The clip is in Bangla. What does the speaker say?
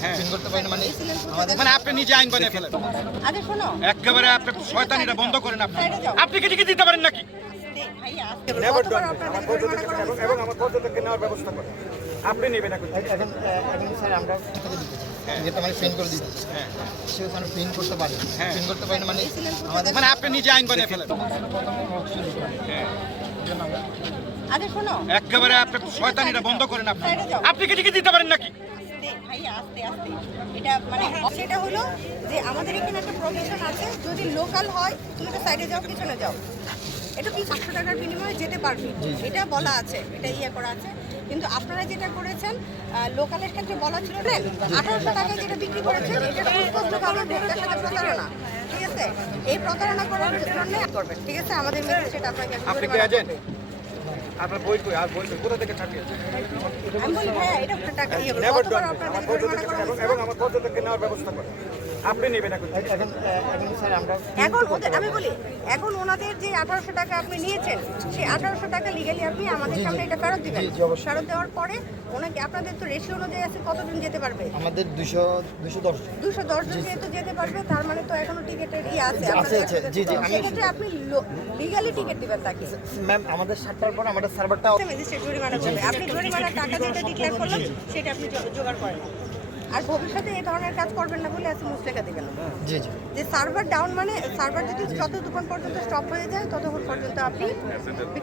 প্রিন্ট করতে পারি না মানে আমাদের মানে আপনি নিজে আইন বানিয়ে ফেলেন। আরে শোনো, একেবারে আপনি শয়তানিটা বন্ধ করেন। আপনি কি টিকিট দিতে পারেন নাকি? ভাইয়া এবং আমার পর্যটককে নেওয়ার ব্যবস্থা করেন। আপনি নেবেন এখন স্যার আমরা যেটা মানে প্রিন্ট করে দিচ্ছি সে ওখানে প্রিন্ট করতে পারি প্রিন্ট করতে পারি না মানে আমাদের মানে আপনি নিজে আইন বানিয়ে ফেলেন। আরে শোনো, একেবারে আপনি শয়তানিটা বন্ধ করেন। আপনি কি টিকিট দিতে পারেন নাকি? ভাইয়া আস্তে আস্তে এটা মানে সেটা হলো যে আমাদের এখানে একটা প্রভিশন আছে, যদি লোকাল হয় তুমি তো সাইডে যাও, পিছনে যাও, এটা কি 500 টাকার বিনিময়ে যেতে পারবে, এটা বলা আছে, এটা ইয়ে করা আছে। কিন্তু আপনারা যেটা করেছেন লোকালের ক্ষেত্রে বলা ছিল না 1800 টাকায় যেটা বিক্রি করেছেন, এটা সুস্পষ্টভাবে ভোক্তার সাথে প্রতারণা। ঠিক আছে, এই প্রতারণা করার জন্য করবেন। ঠিক আছে, আমাদের ম্যাজিস্ট্রেট আপনাকে আপনি কি এজেন্ট? আপনার বই কই? আর বই কই? কোথা থেকে থাকে? আমি বলি ভাইয়া এটা টাকা ইয়ে করবে, নেভার কতবার ডন। আপনাদের আমার জরিমানা করা হয়েছে? এবং আমার পর্যটককে নেওয়ার ব্যবস্থা করেন। আপনি নেবেন এখন এখন স্যার আমরা এখন আমি বলি এখন ওনাদের যে 1800 টাকা আপনি নিয়েছেন, সেই 1800 টাকা লিগালি আপনি আমাদের সামনে এটা ফেরত দিবেন। ফেরত দেওয়ার পরে ওনাকে আপনাদের তো রেশিও অনুযায়ী আছে কতদিন যেতে পারবে? আমাদের 210 210 জন যেহেতু যেতে পারবে, তার মানে তো এখনো টিকেটের আছে আছে, জি, জি, আমি- সেক্ষেত্রে আপনি লিগালি টিকিট দিবেন তাকে। ম্যাম আমাদের 7টার পর আমাদের সার্ভারটা ম্যাজিস্ট্রেট জরিমানা করবে, আপনি জরিমানার টাকা যেটা ডিক্লেয়ার করলেন সেটা আপনি জোগাড় করেন। আর ভবিষ্যতে এই ধরনের কাজ করবেন না বলে আছে মুস্টেকা দিবেন। জি জি যে সার্ভার ডাউন মানে সার্ভার যদি যতক্ষণ পর্যন্ত স্টপ হয়ে যায় ততক্ষণ পর্যন্ত আপনি